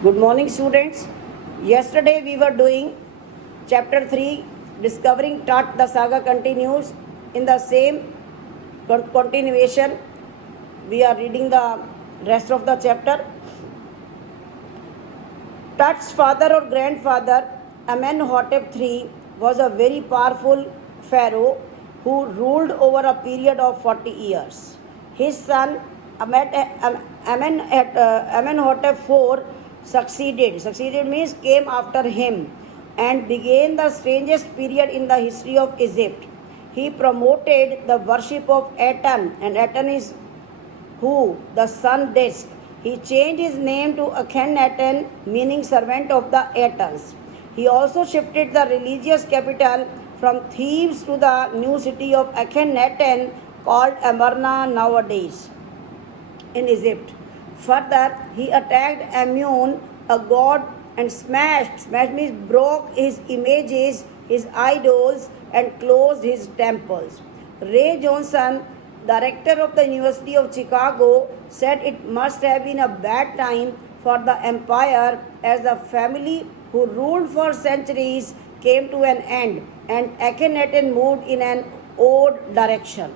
Good morning, students. Yesterday we were doing chapter 3, Discovering Tut. The saga continues. In the same continuation, we are reading the rest of the chapter. Tut's father or grandfather, Amenhotep III, was a very powerful pharaoh who ruled over a period of 40 years. His son, Amenhotep IV, succeeded means came after him, and began the strangest period in the history of Egypt. He promoted the worship of Aten, and Aten is who? The sun disk. He changed his name to Akhenaten, meaning servant of the Atens. He also shifted the religious capital from Thebes to the new city of Akhenaten, called Amarna nowadays in Egypt. Further, he attacked Amun, a god, and smashed means broke his images, his idols, and closed his temples. Ray Johnson, director of the University of Chicago, said it must have been a bad time for the empire as the family who ruled for centuries came to an end and Akhenaten moved in an odd direction.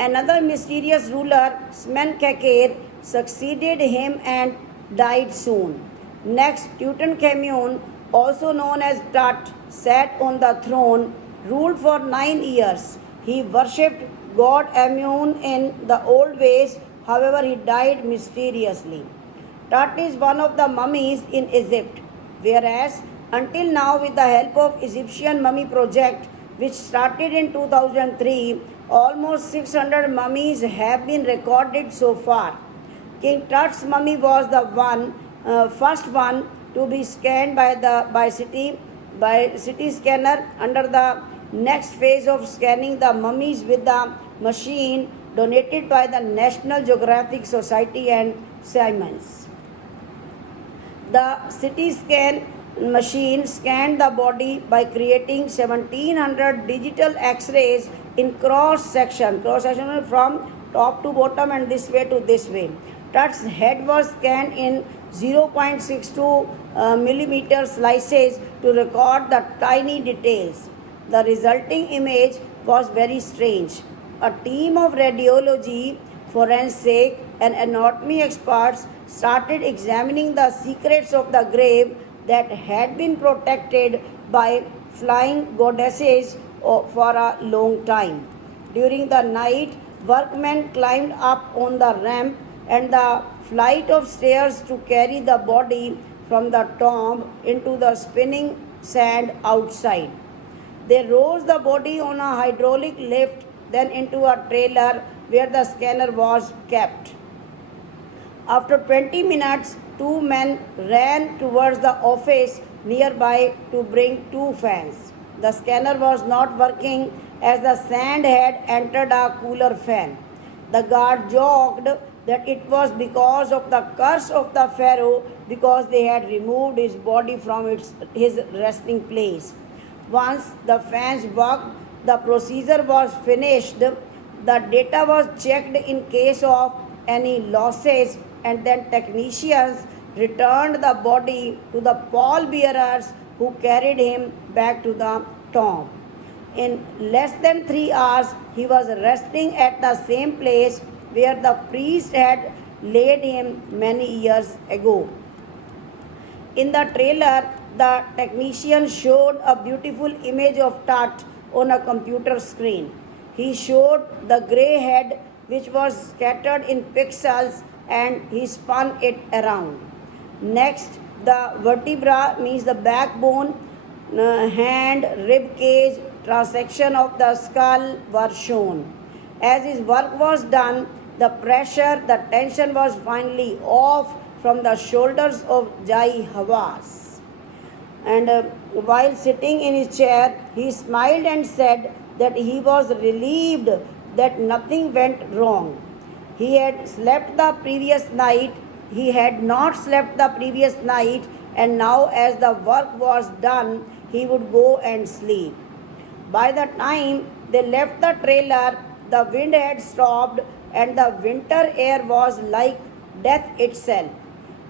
Another mysterious ruler, Smenkhkare, succeeded him and died soon. Next, Tutankhamun, also known as Tut, sat on the throne, ruled for 9 years. He worshipped god Amun in the old ways, however, he died mysteriously. Tut is one of the mummies in Egypt, whereas until now, with the help of Egyptian Mummy Project, which started in 2003, almost 600 mummies have been recorded so far. King Tut's mummy was the first one to be scanned by CT scanner. Under the next phase of scanning the mummies with the machine donated by the National Geographic Society and Siemens. The CT scan machine scanned the body by creating 1700 digital x-rays in cross section from top to bottom and this way to this way. Tut's head was scanned in 0.62 millimeter slices to record the tiny details. The resulting image was very strange. A team of radiology, forensic, and anatomy experts started examining the secrets of the grave that had been protected by flying goddesses for a long time. During the night, workmen climbed up on the ramp and the flight of stairs to carry the body from the tomb into the spinning sand outside. They rose the body on a hydraulic lift, then into a trailer where the scanner was kept. After 20 minutes, two men ran towards the office nearby to bring two fans. The scanner was not working as the sand had entered a cooler fan. The guard joked that it was because of the curse of the pharaoh because they had removed his body from his resting place. Once the fans worked, the procedure was finished, the data was checked in case of any losses, and then technicians returned the body to the pallbearers who carried him back to the tomb. In less than 3 hours, he was resting at the same place where the priest had laid him many years ago. In the trailer, the technician showed a beautiful image of Tut on a computer screen. He showed the grey head, which was scattered in pixels, and he spun it around. Next, the vertebra means the backbone, hand, rib cage, transection of the skull were shown. As his work was done, the pressure, the tension was finally off from the shoulders of Jai Hawass. And while sitting in his chair, he smiled and said that he was relieved that nothing went wrong. He had slept the previous night, he had not slept the previous night, and now as the work was done, he would go and sleep. By the time they left the trailer, the wind had stopped and the winter air was like death itself.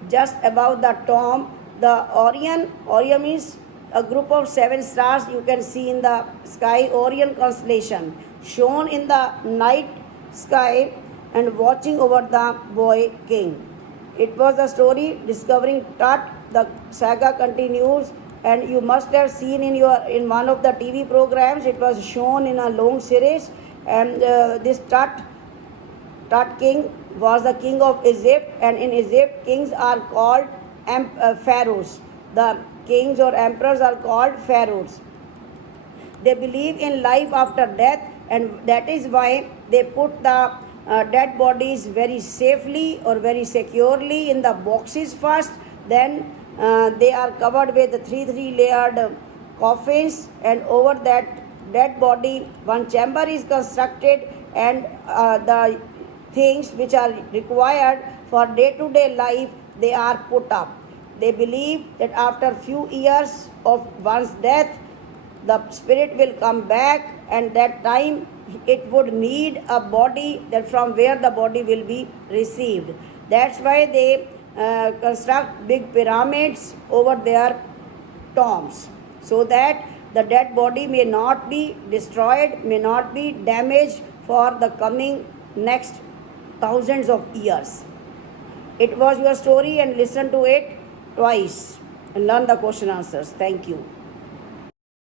just above the tomb, the Orion is a group of 7 stars you can see in the sky, Orion constellation, shown in the night sky and watching over the boy king. It was the story discovering Tut. The saga continues, and you must have seen in one of the TV programs. It was shown in a long series, and this Tut king was the king of Egypt, and in Egypt kings are called pharaohs. The kings or emperors are called pharaohs. They believe in life after death, and that is why they put the dead bodies very safely or very securely in the boxes first. Then they are covered with three layered coffins, and over that dead body one chamber is constructed, and the things which are required for day-to-day life, they are put up. They believe that after few years of one's death, the spirit will come back, and that time it would need a body, that from where the body will be received. That's why they construct big pyramids over their tombs, so that the dead body may not be destroyed, may not be damaged for the coming next thousands of years. It was your story, and listen to it twice and learn the question answers. Thank you.